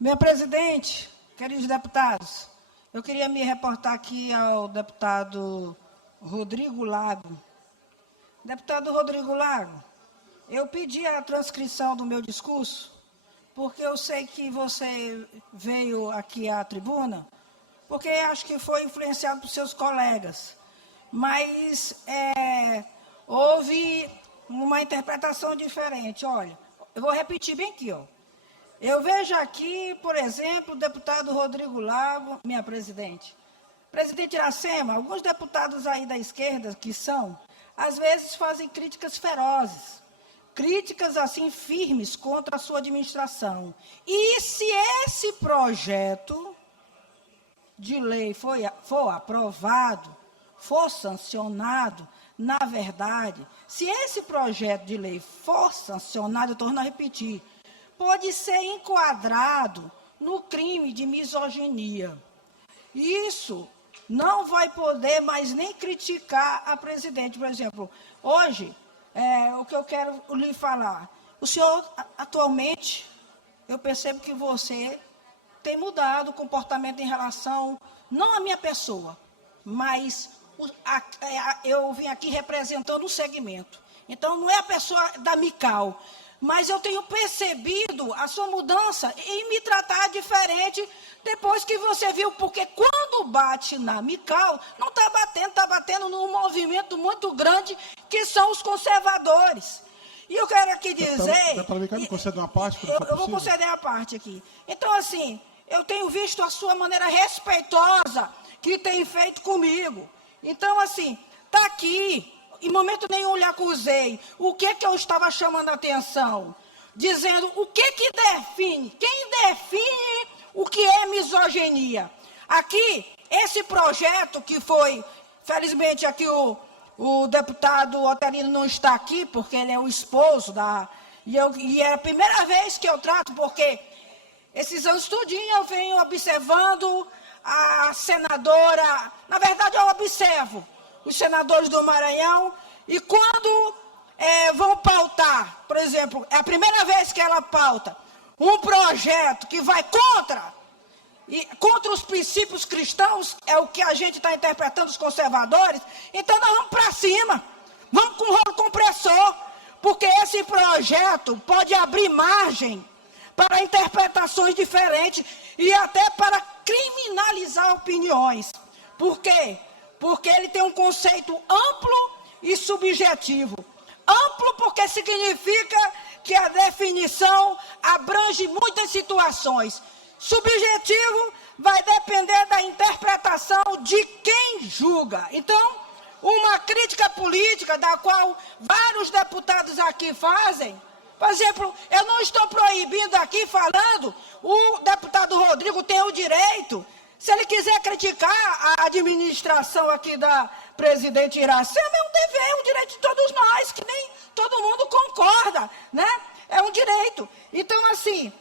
Minha presidente, queridos deputados, eu queria me reportar aqui ao deputado Rodrigo Lago. Deputado Rodrigo Lago, eu pedi a transcrição do meu discurso, porque eu sei que você veio aqui à tribuna, porque acho que foi influenciado por seus colegas, mas houve uma interpretação diferente. Olha, eu vou repetir bem aqui, ó. Eu vejo aqui, por exemplo, o deputado Rodrigo Lago, minha presidente. Presidente Iracema, alguns deputados aí da esquerda, que são, às vezes fazem críticas ferozes, críticas assim firmes contra a sua administração. E se esse projeto de lei for aprovado, for sancionado, na verdade, se esse projeto de lei for sancionado, eu torno a repetir, pode ser enquadrado no crime de misoginia. Isso não vai poder mais nem criticar a presidente. Por exemplo, hoje, o que eu quero lhe falar, o senhor, atualmente, eu percebo que você tem mudado o comportamento em relação, não à minha pessoa, mas eu vim aqui representando o segmento. Então, não é a pessoa da Mical, mas eu tenho percebido a sua mudança em me tratar diferente depois que você viu, porque quando bate na Mical, não está batendo num movimento muito grande, que são os conservadores. E eu quero aqui dizer... Deputada Mical, me concede uma parte? Eu vou conceder a parte aqui. Então, assim, eu tenho visto a sua maneira respeitosa que tem feito comigo. Então, assim, está aqui... Em momento nenhum lhe acusei. O que eu estava chamando a atenção? Dizendo o que define, quem define o que é misoginia. Aqui, esse projeto que foi, felizmente aqui o deputado Otelino não está aqui, porque ele é o esposo e é a primeira vez que eu trato, porque esses anos tudinho eu venho observando a senadora, na verdade eu observo os senadores do Maranhão, e quando vão pautar, por exemplo, é a primeira vez que ela pauta um projeto que vai contra os princípios cristãos, é o que a gente está interpretando, os conservadores, então nós vamos para cima, vamos com rolo compressor, porque esse projeto pode abrir margem para interpretações diferentes e até para criminalizar opiniões. Por quê? Porque ele tem um conceito amplo e subjetivo. Amplo porque significa que a definição abrange muitas situações. Subjetivo vai depender da interpretação de quem julga. Então, uma crítica política da qual vários deputados aqui fazem, por exemplo, eu não estou proibindo aqui falando, o deputado Rodrigo tem o direito. Se ele quiser criticar a administração aqui da presidente Iracema, é um dever, é um direito de todos nós, que nem todo mundo concorda, né? É um direito. Então, assim,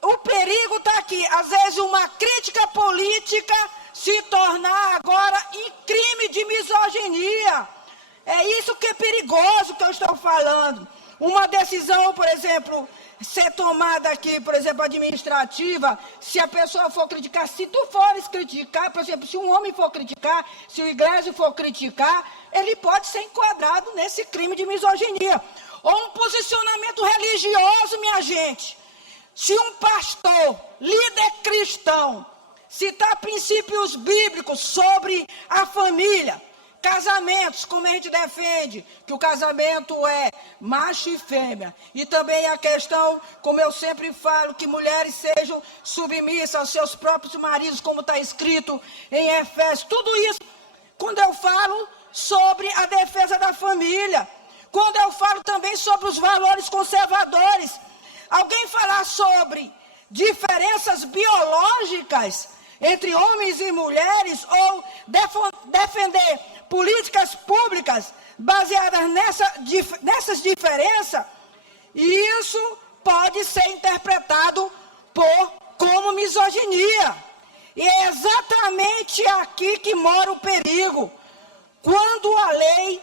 o perigo está aqui. Às vezes, uma crítica política se tornar agora em crime de misoginia. É isso que é perigoso que eu estou falando. Uma decisão, por exemplo, ser tomada aqui, por exemplo, administrativa, se a pessoa for criticar, se tu fores criticar, por exemplo, se um homem for criticar, se o Iglesias for criticar, ele pode ser enquadrado nesse crime de misoginia. Ou um posicionamento religioso, minha gente. Se um pastor, líder cristão, citar princípios bíblicos sobre a família, casamentos, como a gente defende, que o casamento é macho e fêmea. E também a questão, como eu sempre falo, que mulheres sejam submissas aos seus próprios maridos, como está escrito em Efésios. Tudo isso, quando eu falo sobre a defesa da família, quando eu falo também sobre os valores conservadores. Alguém falar sobre diferenças biológicas entre homens e mulheres, ou defender políticas públicas baseadas nessas diferenças, isso pode ser interpretado como misoginia. E é exatamente aqui que mora o perigo. Quando a lei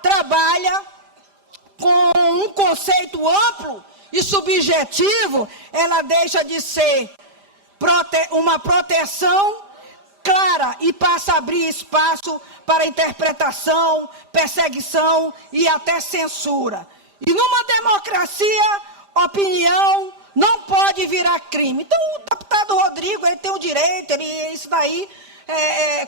trabalha com um conceito amplo e subjetivo, ela deixa de ser uma proteção clara e passa a abrir espaço para interpretação, perseguição e até censura. E numa democracia, opinião não pode virar crime. Então, o deputado Rodrigo, ele tem o direito, isso daí,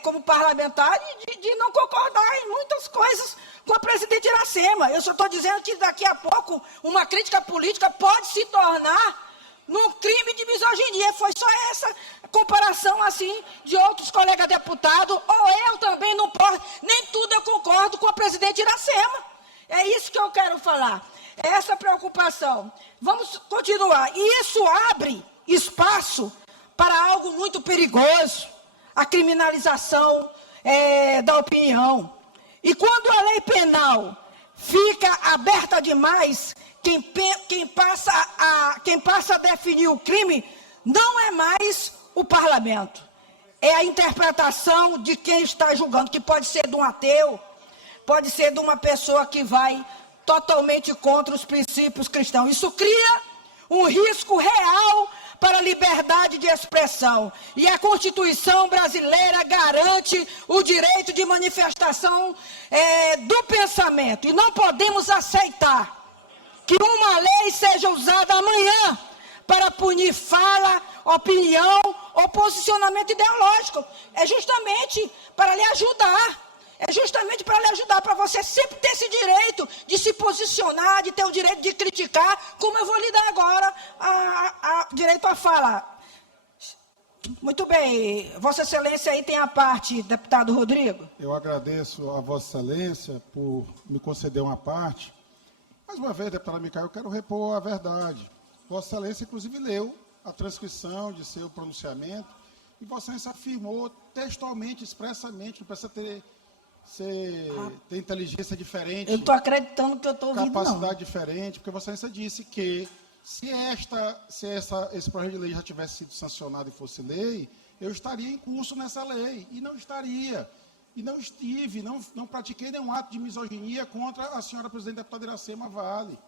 como parlamentar, de não concordar em muitas coisas com a presidente Iracema. Eu só estou dizendo que daqui a pouco uma crítica política pode se tornar num crime de misoginia. Foi só essa comparação, assim, de outros colegas deputados, ou eu também não posso, nem tudo eu concordo com a presidente Iracema. É isso que eu quero falar, é essa preocupação. Vamos continuar. E isso abre espaço para algo muito perigoso, a criminalização da opinião. E quando a lei penal fica aberta demais, quem passa a definir o crime não é mais o parlamento. É a interpretação de quem está julgando, que pode ser de um ateu, pode ser de uma pessoa que vai totalmente contra os princípios cristãos. Isso cria um risco real para a liberdade de expressão. E a Constituição brasileira garante o direito de manifestação do pensamento. E não podemos aceitar que uma lei seja usada amanhã para punir fala, opinião ou posicionamento ideológico. É justamente para lhe ajudar. É justamente para lhe ajudar, para você sempre ter esse direito de se posicionar, de ter o direito de criticar, como eu vou lhe dar agora direito à fala. Muito bem. Vossa Excelência aí tem a parte, deputado Rodrigo. Eu agradeço a Vossa Excelência por me conceder uma parte. Mais uma vez, deputada Micael, eu quero repor a verdade. Vossa Excelência, inclusive, leu a transcrição de seu pronunciamento e Vossa Excelência afirmou textualmente, expressamente, não precisa ter inteligência diferente. Eu estou acreditando que eu estou ouvindo, capacidade diferente, porque Vossa Excelência disse que se esse projeto de lei já tivesse sido sancionado e fosse lei, eu estaria em curso nessa lei. E não estaria. E não estive, não pratiquei nenhum ato de misoginia contra a senhora presidente deputada Iracema Vale.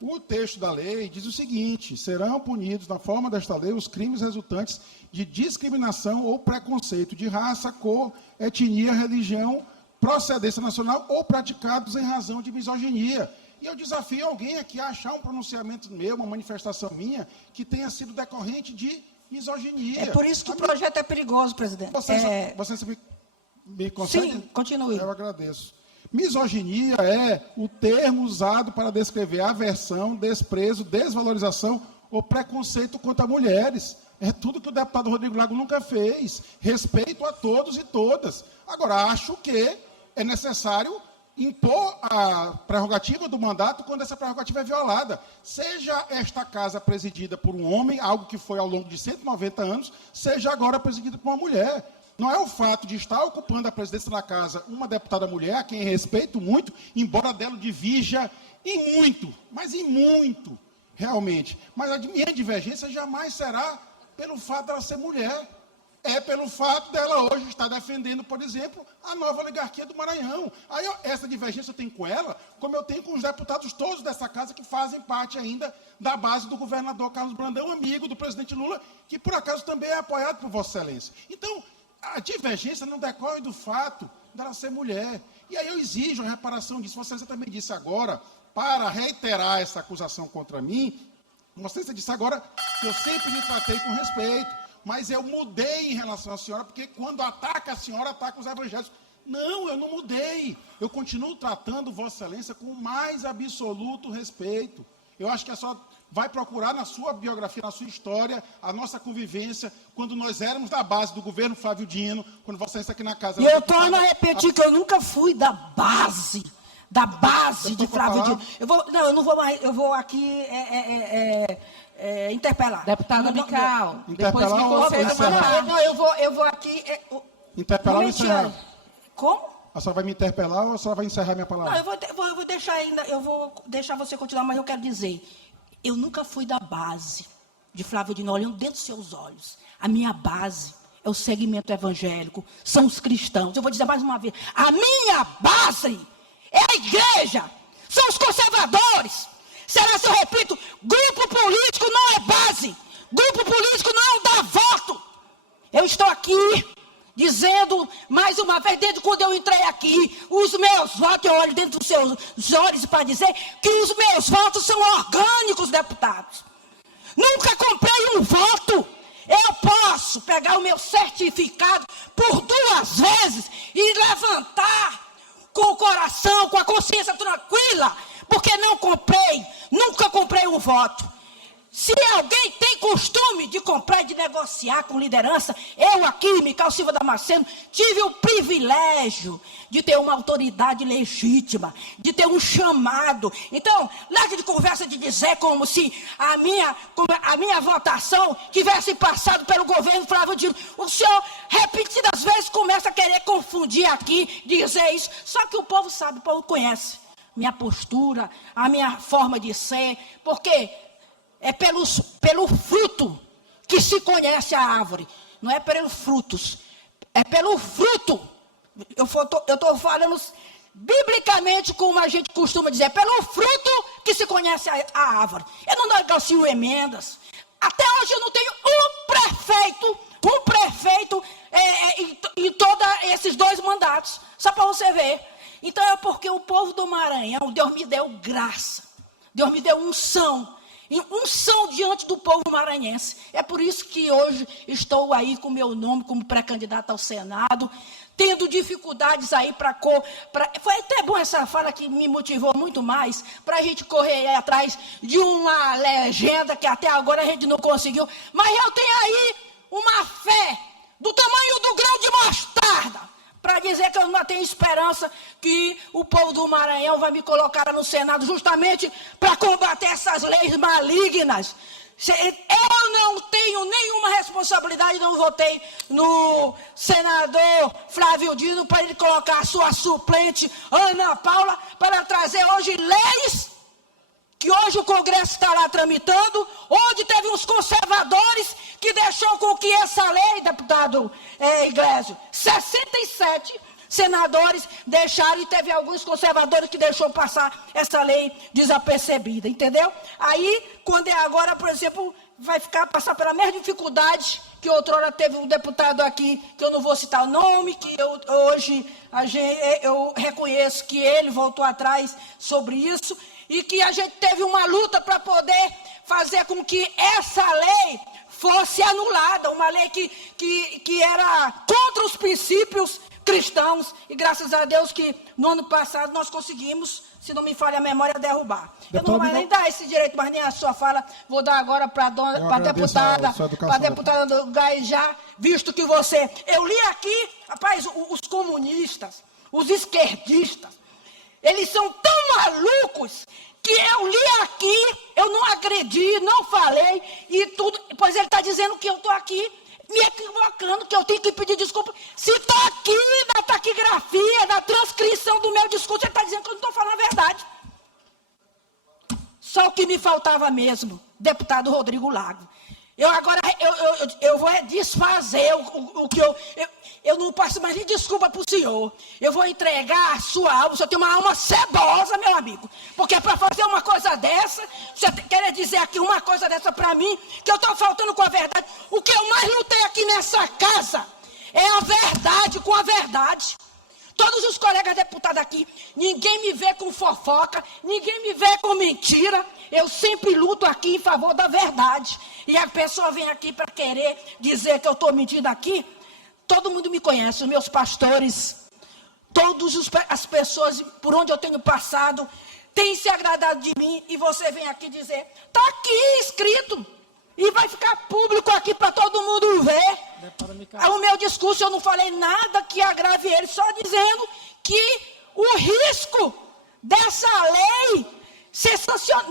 O texto da lei diz o seguinte: serão punidos, na forma desta lei, os crimes resultantes de discriminação ou preconceito de raça, cor, etnia, religião, procedência nacional ou praticados em razão de misoginia. E eu desafio alguém aqui a achar um pronunciamento meu, uma manifestação minha, que tenha sido decorrente de misoginia. É por isso que o projeto é perigoso, presidente. Você me consegue? Sim, continue. Eu agradeço. Misoginia é o termo usado para descrever aversão, desprezo, desvalorização ou preconceito contra mulheres. É tudo que o deputado Rodrigo Lago nunca fez. Respeito a todos e todas. Agora, acho que é necessário impor a prerrogativa do mandato quando essa prerrogativa é violada. Seja esta casa presidida por um homem, algo que foi ao longo de 190 anos, seja agora presidida por uma mulher. Não é o fato de estar ocupando a presidência da casa uma deputada mulher, a quem respeito muito, embora dela divirja em muito, mas em muito, realmente. Mas a minha divergência jamais será pelo fato dela ser mulher. É pelo fato dela hoje estar defendendo, por exemplo, a nova oligarquia do Maranhão. Aí essa divergência eu tenho com ela, como eu tenho com os deputados todos dessa casa que fazem parte ainda da base do governador Carlos Brandão, amigo do presidente Lula, que por acaso também é apoiado por Vossa Excelência. Então, a divergência não decorre do fato dela ser mulher. E aí eu exijo a reparação disso. Vossa Excelência também disse agora, para reiterar essa acusação contra mim, Vossa Excelência disse agora que eu sempre lhe tratei com respeito, mas eu mudei em relação à senhora, porque quando ataca a senhora, ataca os evangélicos. Não, eu não mudei. Eu continuo tratando Vossa Excelência com o mais absoluto respeito. Eu acho que a senhora vai procurar na sua biografia, na sua história, a nossa convivência, quando nós éramos da base do governo Flávio Dino, quando Vossa Excelência aqui na casa... E eu torno a repetir que eu nunca fui da base de Flávio Dino. Eu não vou mais, eu vou aqui interpelar. Deputada Micael, depois interpelar me ou conceda uma encerrar? parte. Eu vou aqui... Interpelar ou encerrar? Como? A senhora vai me interpelar ou a senhora vai encerrar minha palavra? Não, eu vou deixar ainda, eu vou deixar você continuar, mas eu quero dizer, eu nunca fui da base de Flávio Dino, olhando dentro dos seus olhos. A minha base é o segmento evangélico, são os cristãos. Eu vou dizer mais uma vez, a minha base é a igreja, são os conservadores. Será se eu repito, grupo político não é base, grupo político não dá voto. aqui dizendo, mais uma vez, desde quando eu entrei aqui, os meus votos, eu olho dentro dos seus olhos para dizer que os meus votos são orgânicos, deputados. Nunca comprei um voto. Eu posso pegar o meu certificado por 2 vezes e levantar com o coração, com a consciência tranquila, porque nunca comprei um voto. Se alguém tem costume de comprar e de negociar com liderança, eu aqui, Micael Silva Damasceno, tive o privilégio de ter uma autoridade legítima, de ter um chamado. Então, larga de conversa de dizer como se a minha votação tivesse passado pelo governo Flávio Dino. O senhor, repetidas vezes, começa a querer confundir aqui, dizer isso. Só que o povo sabe, o povo conhece minha postura, a minha forma de ser, porque é pelo fruto que se conhece a árvore. Não é pelos frutos. É pelo fruto. Eu estou falando biblicamente, como a gente costuma dizer. É pelo fruto que se conhece a árvore. Eu não negocio emendas. Até hoje eu não tenho um prefeito em todos esses 2 mandatos. Só para você ver. Então é porque o povo do Maranhão, Deus me deu graça. Deus me deu unção diante do povo maranhense. É por isso que hoje estou aí com meu nome como pré-candidato ao Senado, tendo dificuldades aí foi até bom essa fala que me motivou muito mais, para a gente correr atrás de uma legenda que até agora a gente não conseguiu, mas eu tenho aí uma fé do tamanho do grão de mostarda, para dizer que eu não tenho esperança que o povo do Maranhão vai me colocar no Senado justamente para combater essas leis malignas. Eu não tenho nenhuma responsabilidade, não votei no senador Flávio Dino para ele colocar a sua suplente Ana Paula para trazer hoje leis que hoje o Congresso está lá tramitando, onde teve uns conservadores que deixou com que essa lei, deputado Iglesias, 67 senadores deixaram e teve alguns conservadores que deixou passar essa lei desapercebida, entendeu? Aí, quando é agora, por exemplo, vai passar pela mesma dificuldade que outrora teve um deputado aqui, que eu não vou citar o nome, que hoje eu reconheço que ele voltou atrás sobre isso, e que a gente teve uma luta para poder fazer com que essa lei fosse anulada, uma lei que era contra os princípios cristãos, e graças a Deus que no ano passado nós conseguimos, se não me falha a memória, derrubar. Eu não vou nem dar esse direito, mas nem a sua fala, vou dar agora para a deputada do Gaijá, visto que você... Eu li aqui, rapaz, os comunistas, os esquerdistas, eles são tão malucos que eu li aqui, eu não agredi, não falei, e tudo, pois ele está dizendo que eu estou aqui me equivocando, que eu tenho que pedir desculpa. Se está aqui na taquigrafia, na transcrição do meu discurso, ele está dizendo que eu não estou falando a verdade. Só o que me faltava mesmo, deputado Rodrigo Lago. Eu vou desfazer o que eu não passo mais nem desculpa para o senhor. Eu vou entregar a sua alma. O senhor tem uma alma cebosa, meu amigo. Porque para fazer uma coisa dessa, você quer dizer aqui uma coisa dessa para mim, que eu estou faltando com a verdade. O que eu mais lutei aqui nessa casa é a verdade com a verdade. Todos os colegas deputados aqui, ninguém me vê com fofoca, ninguém me vê com mentira. Eu sempre luto aqui em favor da verdade. E a pessoa vem aqui para querer dizer que eu estou mentindo aqui. Todo mundo me conhece, os meus pastores, as pessoas por onde eu tenho passado, têm se agradado de mim. E você vem aqui dizer, está aqui escrito. E vai ficar público aqui para todo mundo ver. O meu discurso eu não falei nada que agrave ele, só dizendo que o risco dessa lei,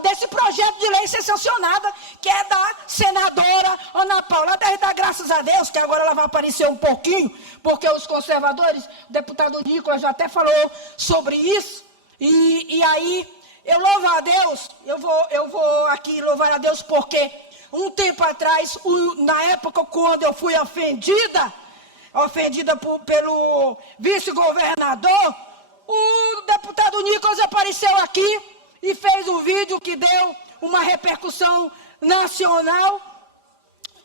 desse projeto de lei ser sancionada, que é da senadora Ana Paula. Deve dar graças a Deus, que agora ela vai aparecer um pouquinho, porque os conservadores, o deputado Nicolas já até falou sobre isso. E aí, eu louvo a Deus, eu vou aqui louvar a Deus porque... Um tempo atrás, na época quando eu fui ofendida pelo vice-governador, o deputado Nicolas apareceu aqui e fez um vídeo que deu uma repercussão nacional.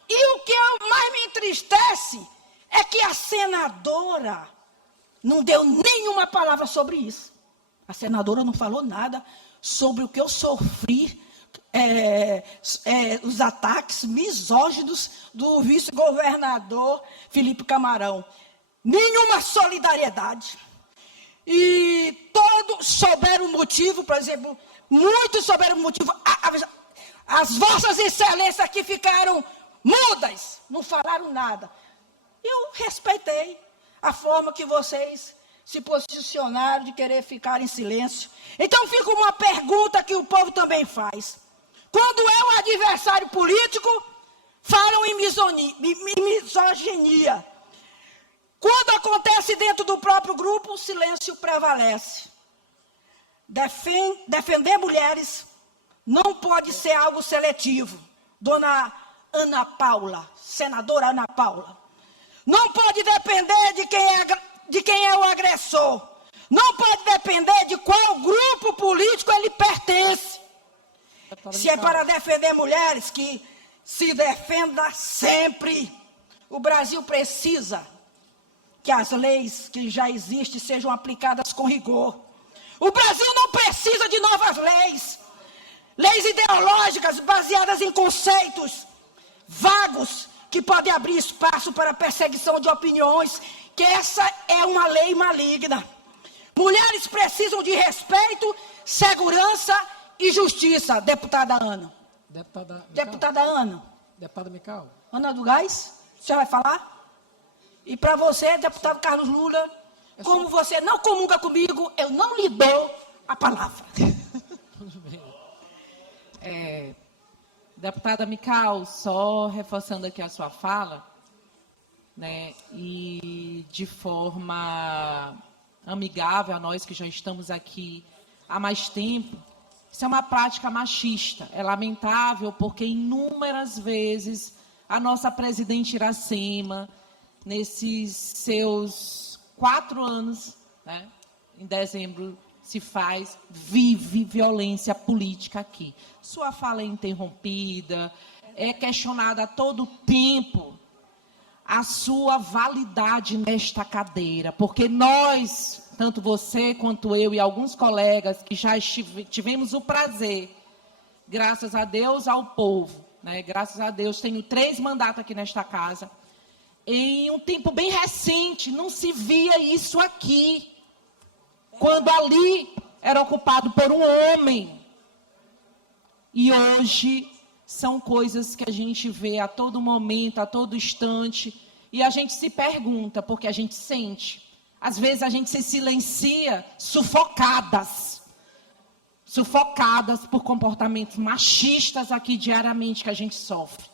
E o que mais me entristece é que a senadora não deu nenhuma palavra sobre isso. A senadora não falou nada sobre o que eu sofri, os ataques misóginos do vice-governador Felipe Camarão. Nenhuma solidariedade. E todos souberam o motivo, por exemplo, muitos souberam o motivo. As vossas excelências aqui ficaram mudas, não falaram nada. Eu respeitei a forma que vocês se posicionaram de querer ficar em silêncio. Então fica uma pergunta que o povo também faz. Quando é um adversário político, falam em misoginia. Quando acontece dentro do próprio grupo, o silêncio prevalece. Defender mulheres não pode ser algo seletivo. Dona Ana Paula, senadora Ana Paula. Não pode depender de quem é o agressor. Não pode depender de qual grupo político ele pertence. Se é para defender mulheres, que se defenda sempre. O Brasil precisa que as leis que já existem sejam aplicadas com rigor. O Brasil não precisa de novas leis. Leis ideológicas baseadas em conceitos vagos que podem abrir espaço para perseguição de opiniões, que essa é uma lei maligna. Mulheres precisam de respeito, segurança e justiça, deputada Ana. Deputada Ana. Deputada Mical. Ana do Gás, você vai falar? E para você, deputado Carlos Lula, como você não comunga comigo, eu não lhe dou a palavra. Tudo bem. Deputada Mical, só reforçando aqui a sua fala, né, e de forma amigável a nós que já estamos aqui há mais tempo, isso é uma prática machista. É lamentável porque inúmeras vezes a nossa presidente Iracema, nesses seus 4 anos, né, em dezembro, vive violência política aqui. Sua fala é interrompida, é questionada a todo tempo a sua validade nesta cadeira, porque nós, tanto você quanto eu e alguns colegas que já tivemos o prazer, graças a Deus ao povo, né, graças a Deus, tenho 3 mandatos aqui nesta casa, em um tempo bem recente, não se via isso aqui. Quando ali era ocupado por um homem. E hoje são coisas que a gente vê a todo momento, a todo instante, e a gente se pergunta, porque a gente sente. Às vezes a gente se silencia, sufocadas por comportamentos machistas aqui diariamente que a gente sofre.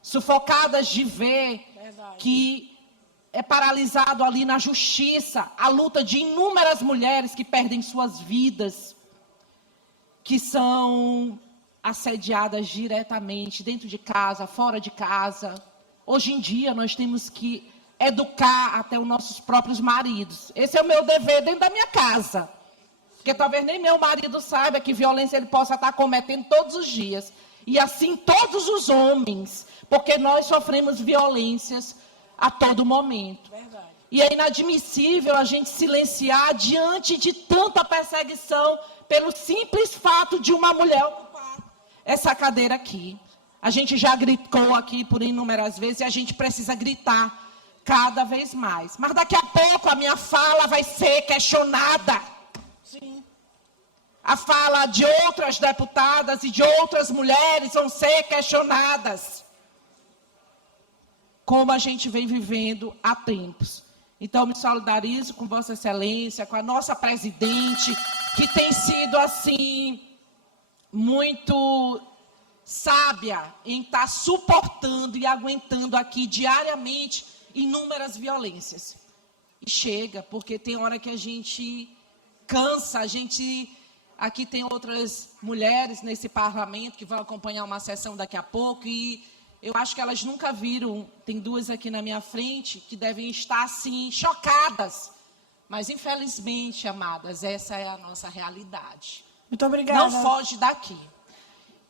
Sufocadas de ver que é paralisado ali na justiça a luta de inúmeras mulheres que perdem suas vidas, que são assediadas diretamente, dentro de casa, fora de casa. Hoje em dia, nós temos que educar até os nossos próprios maridos. Esse é o meu dever dentro da minha casa. Porque talvez nem meu marido saiba que violência ele possa estar cometendo todos os dias. E assim todos os homens, porque nós sofremos violências a todo momento. Verdade. E é inadmissível a gente silenciar diante de tanta perseguição pelo simples fato de uma mulher ocupar essa cadeira aqui. A gente já gritou aqui por inúmeras vezes e a gente precisa gritar cada vez mais. Mas daqui a pouco a minha fala vai ser questionada. Sim. A fala de outras deputadas e de outras mulheres vão ser questionadas. Como a gente vem vivendo há tempos. Então, me solidarizo com Vossa Excelência, com a nossa presidente, que tem sido, assim, muito sábia em estar suportando e aguentando aqui diariamente inúmeras violências. E chega, porque tem hora que a gente cansa, aqui tem outras mulheres nesse parlamento que vão acompanhar uma sessão daqui a pouco e eu acho que elas nunca viram, tem 2 aqui na minha frente, que devem estar, assim, chocadas. Mas, infelizmente, amadas, essa é a nossa realidade. Muito obrigada. Não foge daqui.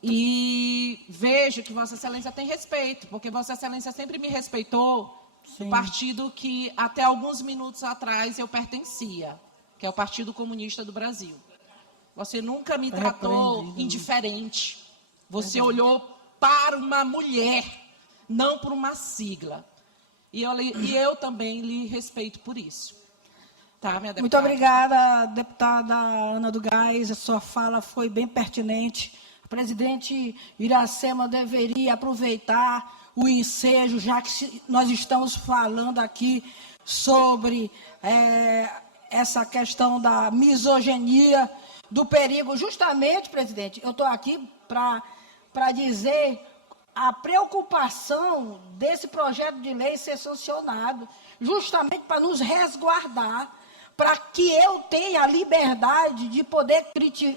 E vejo que Vossa Excelência tem respeito, porque Vossa Excelência sempre me respeitou do partido que até alguns minutos atrás eu pertencia, que é o Partido Comunista do Brasil. Você nunca me tratou indiferente. Você olhou para uma mulher, não por uma sigla. E eu também lhe respeito por isso. Tá, minha deputada? Muito obrigada, deputada Ana do Gás. A sua fala foi bem pertinente. O presidente Iracema deveria aproveitar o ensejo, já que nós estamos falando aqui sobre essa questão da misoginia, do perigo. Justamente, presidente, eu estou aqui para dizer a preocupação desse projeto de lei ser sancionado, justamente para nos resguardar, para que eu tenha a liberdade de poder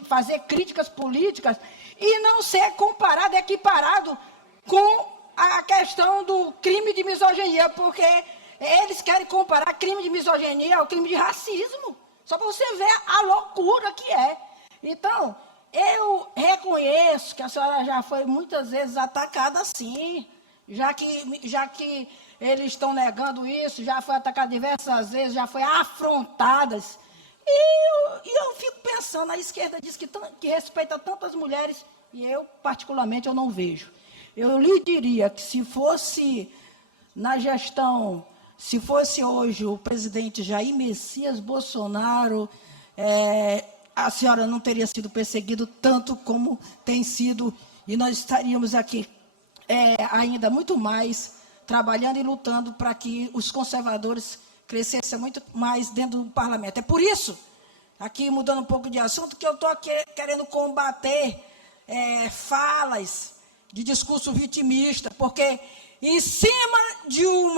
fazer críticas políticas e não ser comparado, equiparado com a questão do crime de misoginia, porque eles querem comparar crime de misoginia ao crime de racismo, só para você ver a loucura que é. Então, eu reconheço que a senhora já foi muitas vezes atacada assim, já que eles estão negando isso, já foi atacada diversas vezes, já foi afrontadas. E eu fico pensando, a esquerda diz que respeita tantas mulheres, e eu, particularmente, eu não vejo. Eu lhe diria que se fosse na gestão, se fosse hoje o presidente Jair Messias Bolsonaro, a senhora não teria sido perseguido tanto como tem sido, e nós estaríamos aqui ainda muito mais trabalhando e lutando para que os conservadores crescessem muito mais dentro do parlamento. É por isso, aqui mudando um pouco de assunto, que eu estou aqui querendo combater falas de discurso vitimista, porque em cima de um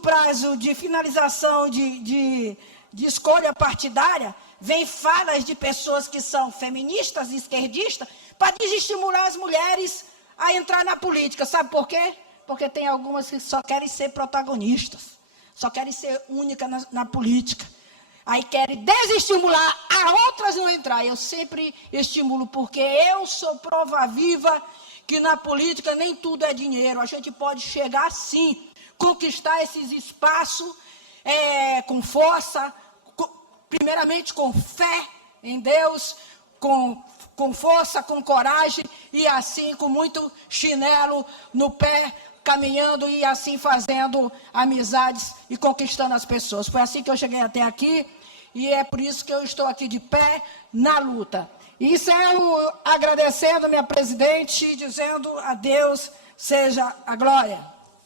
prazo de finalização de escolha partidária, vem falas de pessoas que são feministas e esquerdistas para desestimular as mulheres a entrar na política. Sabe por quê? Porque tem algumas que só querem ser protagonistas, só querem ser únicas na política. Aí querem desestimular a outras não entrar. Eu sempre estimulo, porque eu sou prova viva que na política nem tudo é dinheiro. A gente pode chegar, sim, conquistar esses espaços com força, primeiramente com fé em Deus, com força, com coragem, e assim com muito chinelo no pé, caminhando e assim fazendo amizades e conquistando as pessoas. Foi assim que eu cheguei até aqui, e é por isso que eu estou aqui de pé na luta. E encerro agradecendo minha presidente, dizendo a Deus seja a glória.